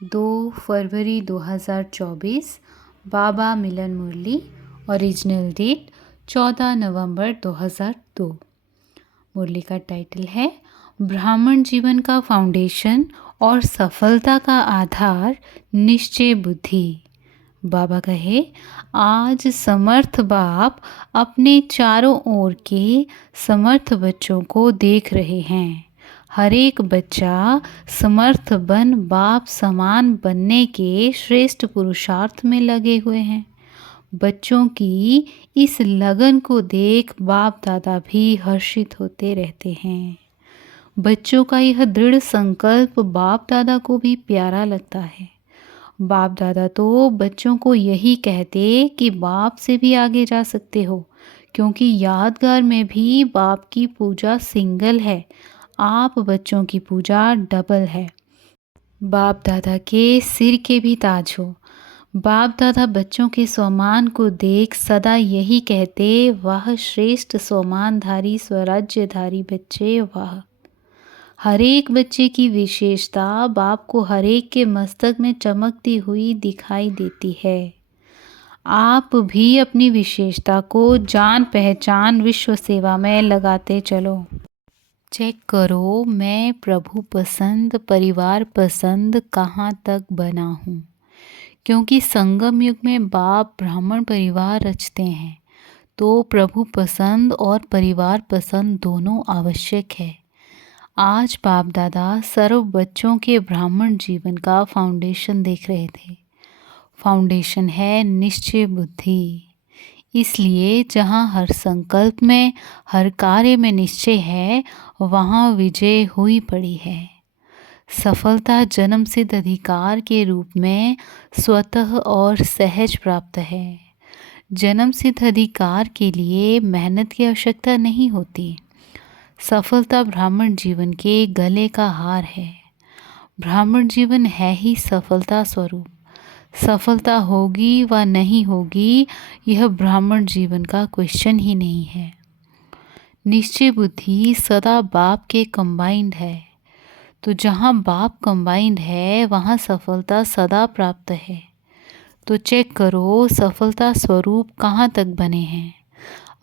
2 फरवरी 2024। बाबा मिलन मुरली। Original date 14 नवंबर 2002। मुरली का title है ब्राह्मण जीवन का फाउंडेशन और सफलता का आधार निश्चय बुद्धि। बाबा कहे, आज समर्थ बाप अपने चारों ओर के समर्थ बच्चों को देख रहे हैं। हर एक बच्चा समर्थ बन बाप समान बनने के श्रेष्ठ पुरुषार्थ में लगे हुए हैं। बच्चों की इस लगन को देख बाप दादा भी हर्षित होते रहते हैं। बच्चों का यह दृढ़ संकल्प बाप दादा को भी प्यारा लगता है। बाप दादा तो बच्चों को यही कहते कि बाप से भी आगे जा सकते हो, क्योंकि यादगार में भी बाप की पूजा सिंगल है, आप बच्चों की पूजा डबल है। बाप दादा के सिर के भी ताज हो। बाप दादा बच्चों के स्वमान को देख सदा यही कहते, वाह श्रेष्ठ स्वमानधारी स्वराज्यधारी बच्चे वाह। हर एक बच्चे की विशेषता बाप को हर एक के मस्तक में चमकती हुई दिखाई देती है। आप भी अपनी विशेषता को जान पहचान विश्व सेवा में लगाते चलो। चेक करो, मैं प्रभु पसंद परिवार पसंद कहाँ तक बना हूँ, क्योंकि संगम युग में बाप ब्राह्मण परिवार रचते हैं, तो प्रभु पसंद और परिवार पसंद दोनों आवश्यक है। आज बाप दादा सर्व बच्चों के ब्राह्मण जीवन का फाउंडेशन देख रहे थे। फाउंडेशन है निश्चय बुद्धि। इसलिए जहाँ हर संकल्प में हर कार्य में निश्चय है, वहाँ विजय हुई पड़ी है। सफलता जन्म सिद्ध अधिकार के रूप में स्वतः और सहज प्राप्त है। जन्म सिद्ध अधिकार के लिए मेहनत की आवश्यकता नहीं होती। सफलता ब्राह्मण जीवन के गले का हार है। ब्राह्मण जीवन है ही सफलता स्वरूप। सफलता होगी व नहीं होगी, यह ब्राह्मण जीवन का क्वेश्चन ही नहीं है। निश्चय बुद्धि सदा बाप के कंबाइंड है, तो जहाँ बाप कंबाइंड है वहाँ सफलता सदा प्राप्त है। तो चेक करो, सफलता स्वरूप कहाँ तक बने हैं।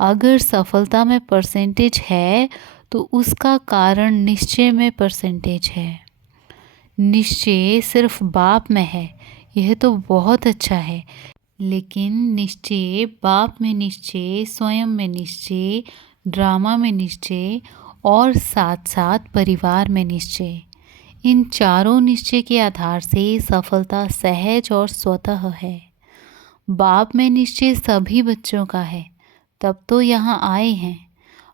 अगर सफलता में परसेंटेज है तो उसका कारण निश्चय में परसेंटेज है। निश्चय सिर्फ बाप में है, यह तो बहुत अच्छा है, लेकिन निश्चय बाप में निश्चय, स्वयं में निश्चय, ड्रामा में निश्चय और साथ साथ परिवार में निश्चय, इन चारों निश्चय के आधार से सफलता सहज और स्वतः है। बाप में निश्चय सभी बच्चों का है, तब तो यहाँ आए हैं।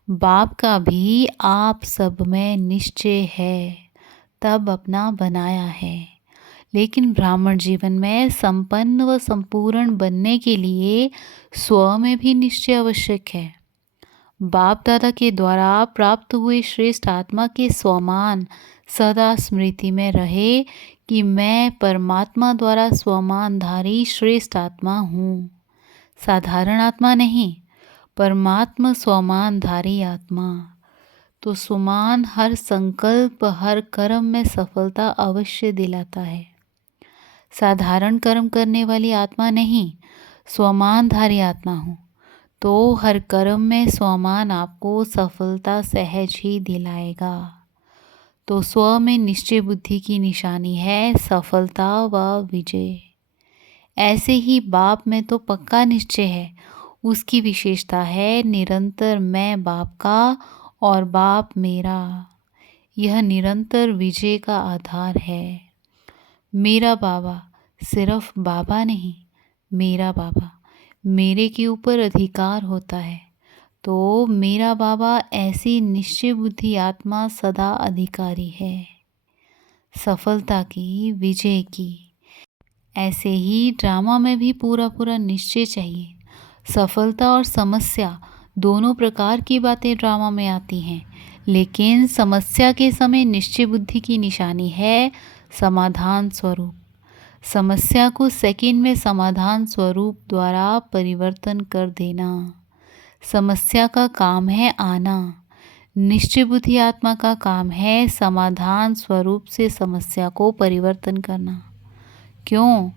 बाप का भी आप सब में निश्चय है, तब अपना बनाया है। लेकिन ब्राह्मण जीवन में संपन्न व संपूर्ण बनने के लिए स्व में भी निश्चय आवश्यक है। बाप दादा के द्वारा प्राप्त हुए श्रेष्ठ आत्मा के स्वमान सदा स्मृति में रहे कि मैं परमात्मा द्वारा स्वमानधारी श्रेष्ठ आत्मा हूँ, साधारण आत्मा नहीं, परमात्मा स्वमानधारी आत्मा। तो स्वमान हर संकल्प हर कर्म में सफलता अवश्य दिलाता है। साधारण कर्म करने वाली आत्मा नहीं, स्वमानधारी आत्मा हूँ, तो हर कर्म में स्वमान आपको सफलता सहज ही दिलाएगा। तो स्व में निश्चय बुद्धि की निशानी है सफलता व विजय। ऐसे ही बाप में तो पक्का निश्चय है, उसकी विशेषता है निरंतर मैं बाप का और बाप मेरा। यह निरंतर विजय का आधार है। मेरा बाबा सिर्फ बाबा नहीं, मेरा बाबा, मेरे के ऊपर अधिकार होता है, तो मेरा बाबा ऐसी निश्चय बुद्धि आत्मा सदा अधिकारी है, सफलता की, विजय की। ऐसे ही ड्रामा में भी पूरा पूरा निश्चय चाहिए। सफलता और समस्या दोनों प्रकार की बातें ड्रामा में आती हैं, लेकिन समस्या के समय निश्चय बुद्धि की निशानी है समाधान स्वरूप। समस्या को सेकंड में समाधान स्वरूप द्वारा परिवर्तन कर देना। समस्या का काम है आना, निश्चय बुद्धि आत्मा का काम है समाधान स्वरूप से समस्या को परिवर्तन करना। क्यों?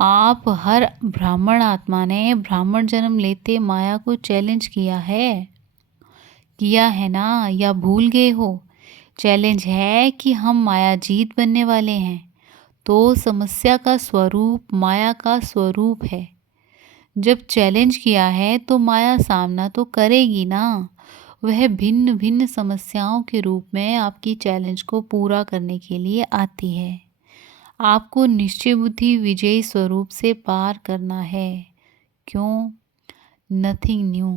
आप हर ब्राह्मण आत्मा ने ब्राह्मण जन्म लेते माया को चैलेंज किया है ना, या भूल गए हो? चैलेंज है कि हम मायाजीत बनने वाले हैं। तो समस्या का स्वरूप माया का स्वरूप है। जब चैलेंज किया है तो माया सामना तो करेगी ना। वह भिन्न भिन्न समस्याओं के रूप में आपकी चैलेंज को पूरा करने के लिए आती है। आपको निश्चय बुद्धि विजयी स्वरूप से पार करना है। क्यों? Nothing new.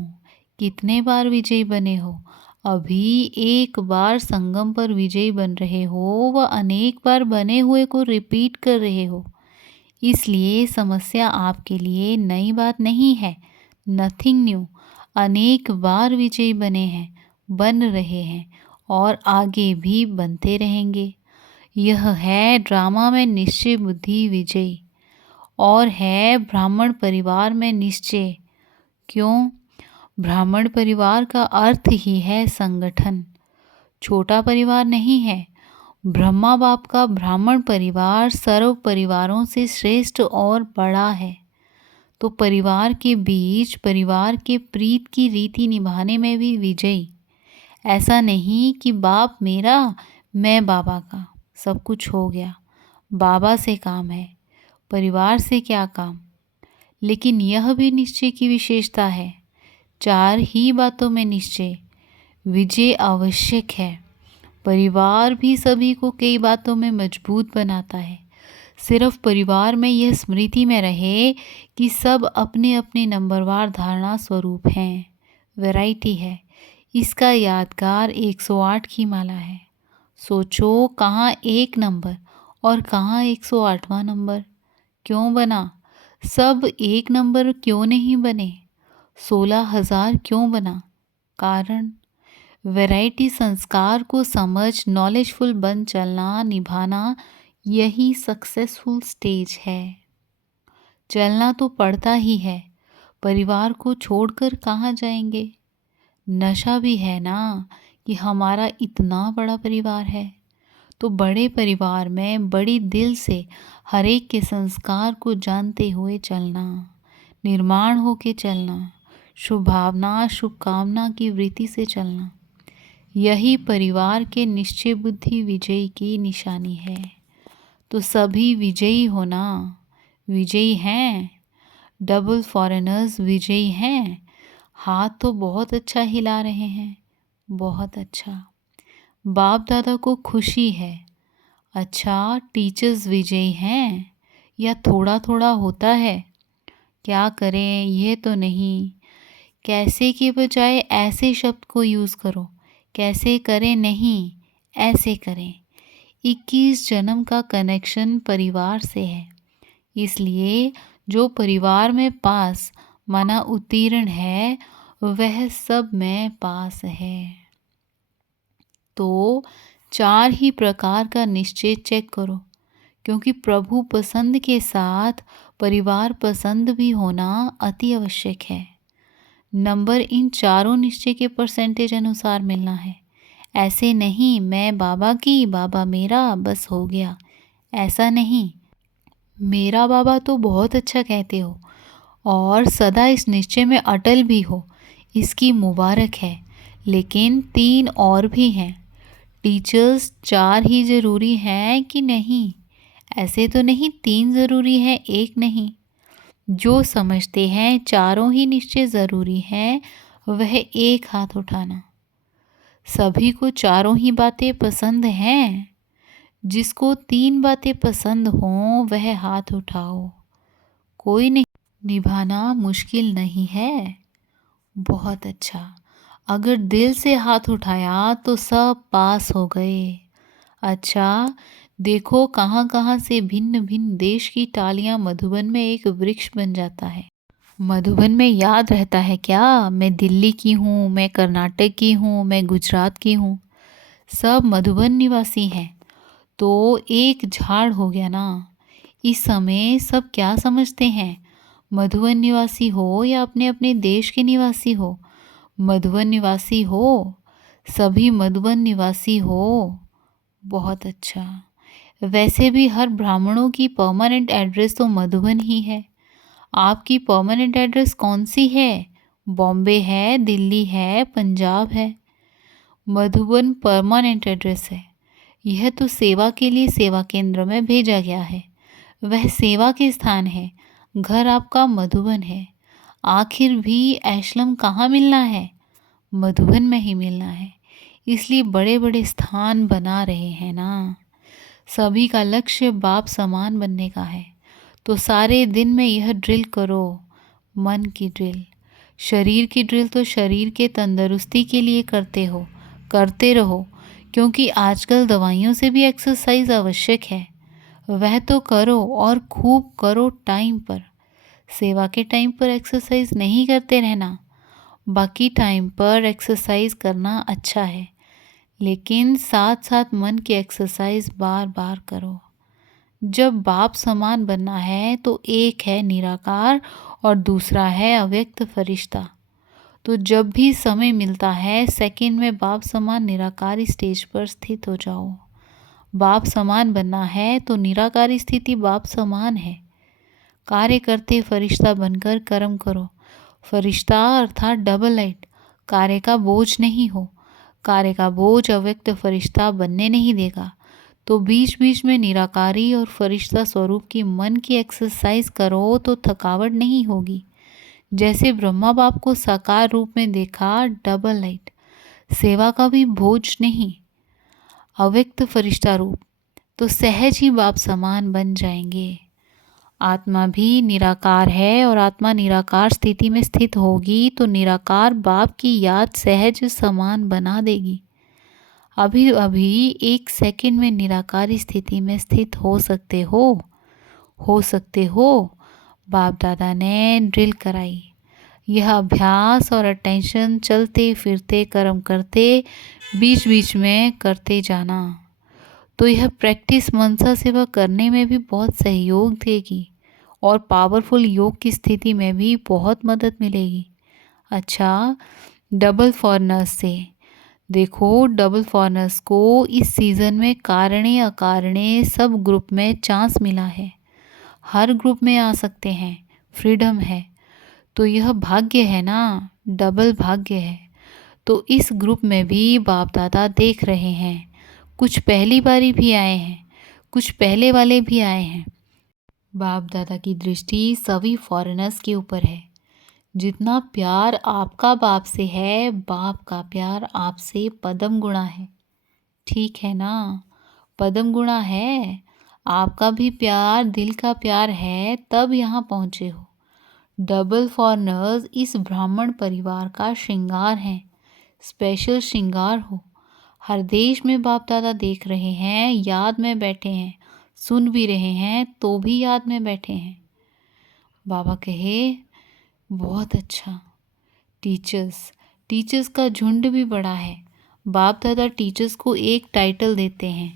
कितने बार विजयी बने हो? अभी एक बार संगम पर विजयी बन रहे हो, व अनेक बार बने हुए को रिपीट कर रहे हो। इसलिए समस्या आपके लिए नई बात नहीं है। Nothing new. अनेक बार विजयी बने हैं, बन रहे हैं और आगे भी बनते रहेंगे। यह है ड्रामा में निश्चय बुद्धि विजयी, और है ब्राह्मण परिवार में निश्चय। क्यों? ब्राह्मण परिवार का अर्थ ही है संगठन, छोटा परिवार नहीं है। ब्रह्मा बाप का ब्राह्मण परिवार सर्व परिवारों से श्रेष्ठ और बड़ा है। तो परिवार के बीच परिवार के प्रीत की रीति निभाने में भी विजयी। ऐसा नहीं कि बाप मेरा, मैं बाबा का, सब कुछ हो गया, बाबा से काम है, परिवार से क्या काम। लेकिन यह भी निश्चय की विशेषता है। 4 ही बातों में निश्चय, विजय आवश्यक है। परिवार भी सभी को कई बातों में मजबूत बनाता है। सिर्फ परिवार में यह स्मृति में रहे कि सब अपने अपने नंबरवार धारणा स्वरूप हैं। वैरायटी है। इसका यादगार 108 की माला है। सोचो, कहाँ 1 नंबर और कहाँ 108वां नंबर? क्यों बना? सब 1 नंबर क्यों नहीं बने? 16,000 क्यों बना? कारण वैरायटी संस्कार को समझ नॉलेजफुल बन चलना निभाना, यही सक्सेसफुल स्टेज है। चलना तो पड़ता ही है। परिवार को छोड़कर कहाँ जाएंगे? नशा भी है ना कि हमारा इतना बड़ा परिवार है। तो बड़े परिवार में बड़ी दिल से हर एक के संस्कार को जानते हुए चलना, निर्माण होके चलना, शुभ भावना शुभकामना की वृत्ति से चलना, यही परिवार के निश्चय बुद्धि विजयी की निशानी है। तो सभी विजयी होना। विजयी हैं। डबल फॉरेनर्स विजयी हैं। हाथ तो बहुत अच्छा हिला रहे हैं, बहुत अच्छा। बाप दादा को खुशी है। अच्छा, टीचर्स विजयी हैं या थोड़ा थोड़ा होता है? क्या करें, ये तो नहीं। कैसे के बजाय ऐसे शब्द को यूज़ करो। कैसे करें नहीं, ऐसे करें। 21 जन्म का कनेक्शन परिवार से है। इसलिए जो परिवार में पास माना उत्तीर्ण है, वह सब में पास है। तो 4 ही प्रकार का निश्चय चेक करो, क्योंकि प्रभु पसंद के साथ परिवार पसंद भी होना अति आवश्यक है। नंबर इन चारों निश्चय के परसेंटेज अनुसार मिलना है। ऐसे नहीं मैं बाबा की, बाबा मेरा, बस हो गया। ऐसा नहीं। मेरा बाबा तो बहुत अच्छा कहते हो और सदा इस निश्चय में अटल भी हो, इसकी मुबारक है। लेकिन 3 और भी हैं। टीचर्स 4 ही ज़रूरी हैं कि नहीं? ऐसे तो नहीं 3 ज़रूरी है, 1 नहीं। जो समझते हैं चारों ही निश्चय ज़रूरी हैं, वह एक हाथ उठाना। सभी को चारों ही बातें पसंद हैं? जिसको 3 बातें पसंद हों वह हाथ उठाओ। कोई नहीं। निभाना मुश्किल नहीं है। बहुत अच्छा। अगर दिल से हाथ उठाया तो सब पास हो गए। अच्छा, देखो कहाँ कहाँ से भिन्न भिन्न देश की टालियाँ मधुबन में एक वृक्ष बन जाता है। मधुबन में याद रहता है क्या, मैं दिल्ली की हूँ, मैं कर्नाटक की हूँ, मैं गुजरात की हूँ। सब मधुबन निवासी हैं। तो एक झाड़ हो गया ना। इस समय सब क्या समझते हैं? मधुबन निवासी हो या अपने अपने देश के निवासी हो? मधुबन निवासी हो। सभी मधुबन निवासी हो। बहुत अच्छा। वैसे भी हर ब्राह्मणों की परमानेंट एड्रेस तो मधुबन ही है। आपकी परमानेंट एड्रेस कौन सी है? बॉम्बे है, दिल्ली है, पंजाब है। मधुबन परमानेंट एड्रेस है। यह तो सेवा के लिए सेवा केंद्र में भेजा गया है। वह सेवा के स्थान है। घर आपका मधुबन है। आखिर भी एशलम कहाँ मिलना है? मधुबन में ही मिलना है। इसलिए बड़े बड़े स्थान बना रहे हैं ना। सभी का लक्ष्य बाप समान बनने का है। तो सारे दिन में यह ड्रिल करो, मन की ड्रिल। शरीर की ड्रिल तो शरीर के तंदुरुस्ती के लिए करते रहो, क्योंकि आजकल दवाइयों से भी एक्सरसाइज आवश्यक है। वह तो करो और खूब करो टाइम पर। सेवा के टाइम पर एक्सरसाइज नहीं करते रहना। बाकी टाइम पर एक्सरसाइज करना अच्छा है, लेकिन साथ साथ मन की एक्सरसाइज बार बार करो। जब बाप समान बनना है तो एक है निराकार और दूसरा है अव्यक्त फरिश्ता। तो जब भी समय मिलता है सेकंड में बाप समान निराकारी स्टेज पर स्थित हो जाओ। बाप समान बनना है तो निराकारी स्थिति बाप समान है। कार्य करते फरिश्ता बनकर कर्म करो। फरिश्ता अर्थात डबल लाइट। कार्य का बोझ नहीं हो। कार्य का बोझ अव्यक्त फरिश्ता बनने नहीं देगा। तो बीच बीच में निराकारी और फरिश्ता स्वरूप की मन की एक्सरसाइज करो तो थकावट नहीं होगी। जैसे ब्रह्मा बाप को साकार रूप में देखा, डबल लाइट। सेवा का भी बोझ नहीं, अव्यक्त फरिश्ता रूप, तो सहज ही बाप समान बन जाएंगे। आत्मा भी निराकार है और आत्मा निराकार स्थिति में स्थित होगी तो निराकार बाप की याद सहज समान बना देगी। अभी अभी एक सेकंड में निराकारी स्थिति में स्थित हो सकते हो। बाप दादा ने ड्रिल कराई। यह अभ्यास और अटेंशन चलते फिरते कर्म करते बीच बीच में करते जाना। तो यह प्रैक्टिस मनसा सेवा करने में भी बहुत सहयोग देगी और पावरफुल योग की स्थिति में भी बहुत मदद मिलेगी। अच्छा, डबल फॉरनर्स से देखो, डबल फॉरनर्स को इस सीज़न में कारणे अकारणे सब ग्रुप में चांस मिला है। हर ग्रुप में आ सकते हैं, फ्रीडम है। तो यह भाग्य है ना, डबल भाग्य है। तो इस ग्रुप में भी बाप दादा देख रहे हैं। कुछ पहली बारी भी आए हैं, कुछ पहले वाले भी आए हैं। बाप दादा की दृष्टि सभी फॉरेनर्स के ऊपर है। जितना प्यार आपका बाप से है, बाप का प्यार आपसे पदम गुणा है। ठीक है ना? पदम गुणा है। आपका भी प्यार दिल का प्यार है, तब यहाँ पहुँचे हो। डबल फॉरनर्स इस ब्राह्मण परिवार का श्रृंगार हैं, स्पेशल श्रृंगार हो। हर देश में बाप दादा देख रहे हैं, याद में बैठे हैं, सुन भी रहे हैं तो भी याद में बैठे हैं। बाबा कहे, बहुत अच्छा। टीचर्स का झुंड भी बड़ा है। बाप दादा टीचर्स को एक टाइटल देते हैं।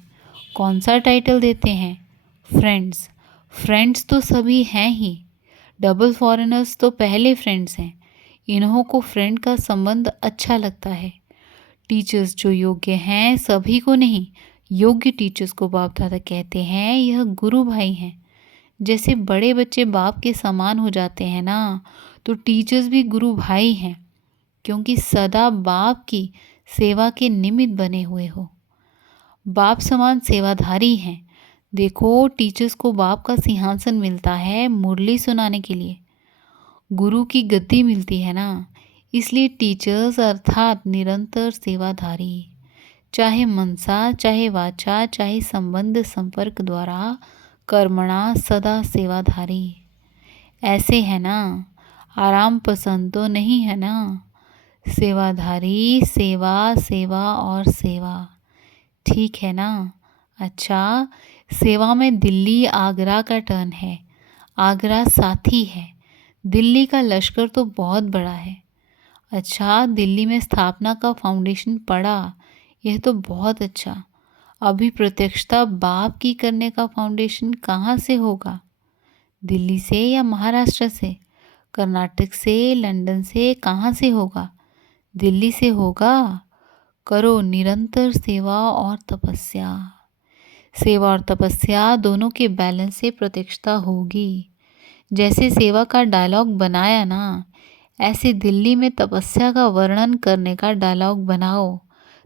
कौन सा टाइटल देते हैं? फ्रेंड्स तो सभी हैं ही। डबल फॉरेनर्स तो पहले फ्रेंड्स हैं। इन्हों को फ्रेंड का संबंध अच्छा लगता है। टीचर्स जो योग्य हैं, सभी को नहीं, योग्य टीचर्स को बाप दादा कहते हैं। यह गुरु भाई हैं। जैसे बड़े बच्चे बाप के समान हो जाते हैं ना, तो टीचर्स भी गुरु भाई हैं, क्योंकि सदा बाप की सेवा के निमित्त बने हुए हो। बाप समान सेवाधारी हैं। देखो, टीचर्स को बाप का सिंहासन मिलता है मुरली सुनाने के लिए। गुरु की गद्दी मिलती है ना, इसलिए टीचर्स अर्थात निरंतर सेवाधारी, चाहे मनसा, चाहे वाचा, चाहे संबंध संपर्क द्वारा कर्मणा सदा सेवाधारी। ऐसे है ना, आराम पसंद तो नहीं है ना। सेवाधारी, सेवा सेवा और सेवा, ठीक है ना। अच्छा, सेवा में दिल्ली आगरा का टर्न है। आगरा साथी है। दिल्ली का लश्कर तो बहुत बड़ा है। अच्छा, दिल्ली में स्थापना का फाउंडेशन पड़ा, यह तो बहुत अच्छा। अभी प्रत्यक्षता बाप की करने का फाउंडेशन कहाँ से होगा? दिल्ली से या महाराष्ट्र से, कर्नाटक से, लंदन से, कहाँ से होगा? दिल्ली से होगा। करो निरंतर सेवा और तपस्या। सेवा और तपस्या दोनों के बैलेंस से प्रत्यक्षता होगी। जैसे सेवा का डायलॉग बनाया ना, ऐसे दिल्ली में तपस्या का वर्णन करने का डायलॉग बनाओ,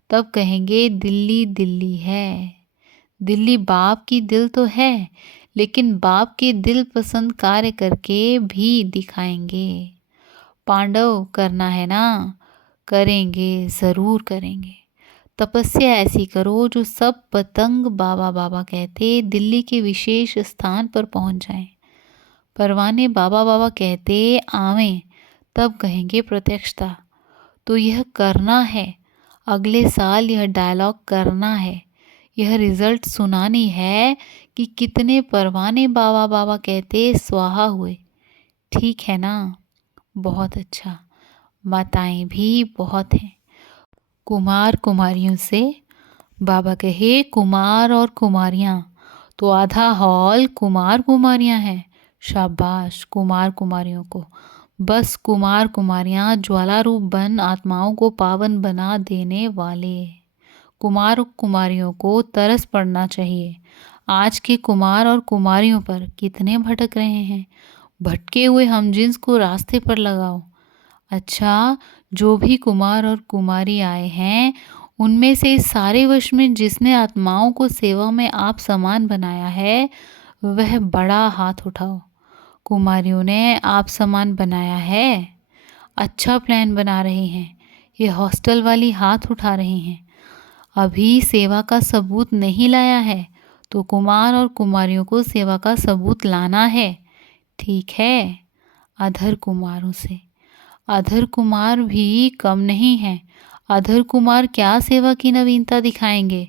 तब कहेंगे दिल्ली दिल्ली है। दिल्ली बाप की दिल तो है, लेकिन बाप के दिल पसंद कार्य करके भी दिखाएंगे। पांडव करना है ना, करेंगे, ज़रूर करेंगे। तपस्या ऐसी करो जो सब पतंग बाबा बाबा कहते दिल्ली के विशेष स्थान पर पहुंच जाएं। परवाने बाबा बाबा कहते आवें, तब कहेंगे प्रत्यक्षता। तो यह करना है, अगले साल यह डायलॉग करना है, यह रिजल्ट सुनानी है कि कितने परवाने बाबा बाबा कहते स्वाहा हुए। ठीक है ना? बहुत अच्छा। माताएं भी बहुत हैं। कुमार कुमारियों से बाबा कहे कुमार और कुमारियाँ, तो आधा हॉल कुमार कुमारियाँ हैं। शाबाश कुमार कुमारियों को। बस कुमार कुमारियाँ ज्वाला रूप बन आत्माओं को पावन बना देने वाले। कुमार कुमारियों को तरस पड़ना चाहिए। आज के कुमार और कुमारियों पर कितने भटक रहे हैं। भटके हुए हम जिन्स को रास्ते पर लगाओ। अच्छा, जो भी कुमार और कुमारी आए हैं, उनमें से इस सारे वर्ष में जिसने आत्माओं को सेवा में आप समान बनाया है, वह बड़ा हाथ उठाओ। कुमारियों ने आप समान बनाया है। अच्छा प्लान बना रहे हैं। ये हॉस्टल वाली हाथ उठा रहे हैं। अभी सेवा का सबूत नहीं लाया है, तो कुमार और कुमारियों को सेवा का सबूत लाना है। ठीक है? अधर कुमारों से। अधर कुमार भी कम नहीं हैं। अधर कुमार क्या सेवा की नवीनता दिखाएंगे।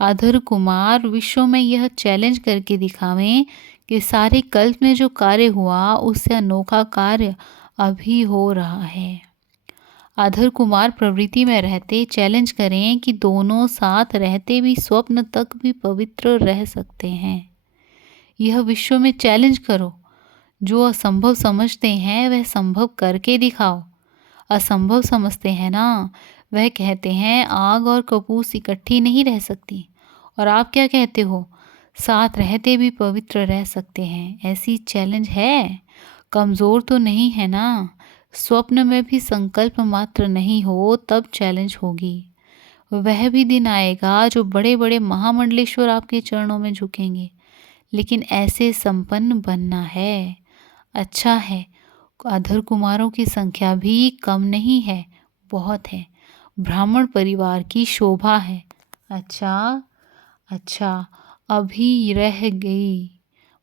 अधर कुमार विश्व में यह चैलेंज करके दिखावें कि सारे कल्प में जो कार्य हुआ उससे अनोखा कार्य अभी हो रहा है। अधर कुमार प्रवृत्ति में रहते चैलेंज करें कि दोनों साथ रहते भी स्वप्न तक भी पवित्र रह सकते हैं। यह विश्व में चैलेंज करो। जो असंभव समझते हैं वह संभव करके दिखाओ। असंभव समझते हैं ना, वह कहते हैं आग और कपूस इकट्ठी नहीं रह सकती, और आप क्या कहते हो, साथ रहते भी पवित्र रह सकते हैं। ऐसी चैलेंज है, कमज़ोर तो नहीं है ना। स्वप्न में भी संकल्प मात्र नहीं हो तब चैलेंज होगी। वह भी दिन आएगा जो बड़े बड़े महामंडलेश्वर आपके चरणों में झुकेंगे, लेकिन ऐसे संपन्न बनना है। अच्छा है, अधर कुमारों की संख्या भी कम नहीं है, बहुत है। ब्राह्मण परिवार की शोभा है। अच्छा अच्छा, अभी रह गई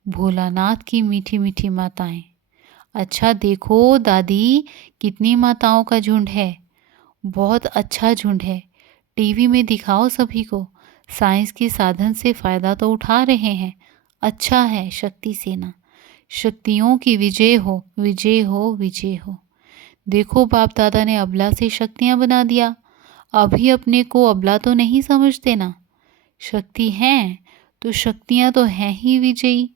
भोलानाथ की मीठी मीठी माताएं। अच्छा देखो दादी, कितनी माताओं का झुंड है। बहुत अच्छा झुंड है। टीवी में दिखाओ सभी को। साइंस के साधन से फ़ायदा तो उठा रहे हैं। अच्छा है, शक्ति सेना। शक्तियों की विजय हो, विजय हो, विजय हो। देखो बाप दादा ने अबला से शक्तियाँ बना दिया। अभी अपने को अबला तो नहीं समझते ना। शक्ति हैं तो शक्तियाँ तो हैं ही विजयी।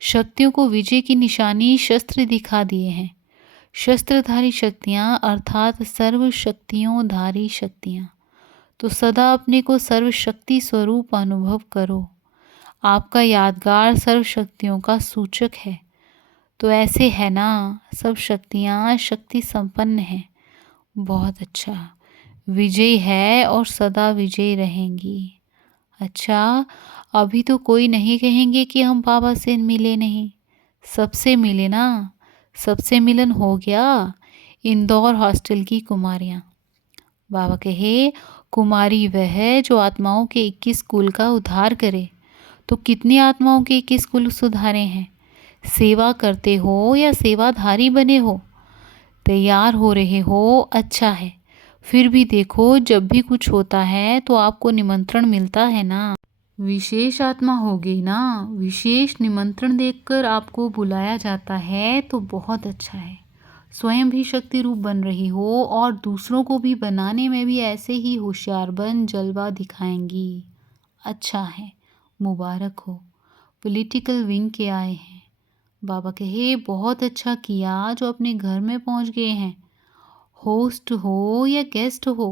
शक्तियों को विजय की निशानी शस्त्र दिखा दिए हैं। शस्त्रधारी शक्तियाँ अर्थात सर्व शक्तियों धारी शक्तियाँ। तो सदा अपने को सर्वशक्ति स्वरूप अनुभव करो। आपका यादगार सर्व शक्तियों का सूचक है। तो ऐसे है ना, सब शक्तियाँ शक्ति संपन्न हैं। बहुत अच्छा, विजयी है और सदा विजयी रहेंगी। अच्छा, अभी तो कोई नहीं कहेंगे कि हम बाबा से मिले नहीं। सबसे मिले ना, सबसे मिलन हो गया। इंदौर हॉस्टल की कुमारियाँ। बाबा कहे कुमारी वह है जो आत्माओं के 21 कुल का उद्धार करे। तो कितनी आत्माओं के 21 कुल सुधारे हैं। सेवा करते हो या सेवाधारी बने हो, तैयार हो रहे हो, अच्छा है। फिर भी देखो, जब भी कुछ होता है तो आपको निमंत्रण मिलता है ना। विशेष आत्मा हो गई ना, विशेष निमंत्रण देकर आपको बुलाया जाता है तो बहुत अच्छा है। स्वयं भी शक्ति रूप बन रही हो और दूसरों को भी बनाने में भी ऐसे ही होशियार बन जलवा दिखाएंगी। अच्छा है, मुबारक हो। पॉलिटिकल विंग के आए हैं। बाबा कहे बहुत अच्छा किया जो अपने घर में पहुंच गए हैं। होस्ट हो या गेस्ट हो।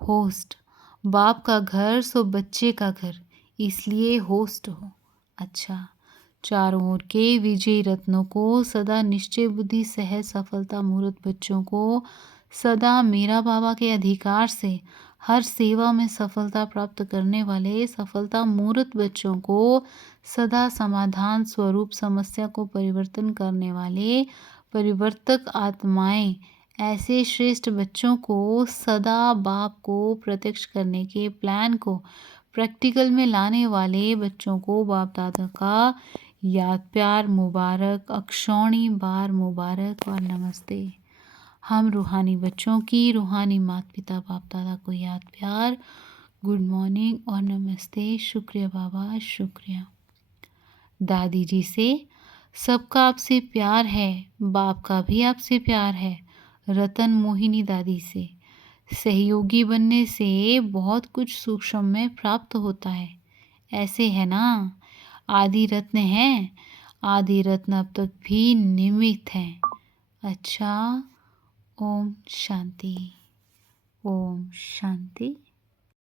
होस्ट, बाप का घर सो बच्चे का घर, इसलिए होस्ट हो। अच्छा, चारों ओर के विजयी रत्नों को सदा निश्चय बुद्धि सहज सफलता मूर्त बच्चों को सदा मेरा बाबा के अधिकार से हर सेवा में सफलता प्राप्त करने वाले सफलता मूर्त बच्चों को सदा समाधान स्वरूप समस्या को परिवर्तन करने वाले परिवर्तक आत्माएं ऐसे श्रेष्ठ बच्चों को सदा बाप को प्रत्यक्ष करने के प्लान को प्रैक्टिकल में लाने वाले बच्चों को बाप दादा का याद प्यार मुबारक अक्षौणी बार मुबारक और नमस्ते। हम रूहानी बच्चों की रूहानी माता पिता बाप दादा को याद प्यार गुड मॉर्निंग और नमस्ते। शुक्रिया बाबा, शुक्रिया। दादी जी से सबका आपसे प्यार है, बाप का भी आपसे प्यार है। रतन मोहिनी दादी से सहयोगी बनने से बहुत कुछ सूक्ष्म में प्राप्त होता है, ऐसे है ना। आदि रत्न हैं, आदि रत्न अब तक भी निमित्त हैं। अच्छा, ओम शांति, ओम शांति।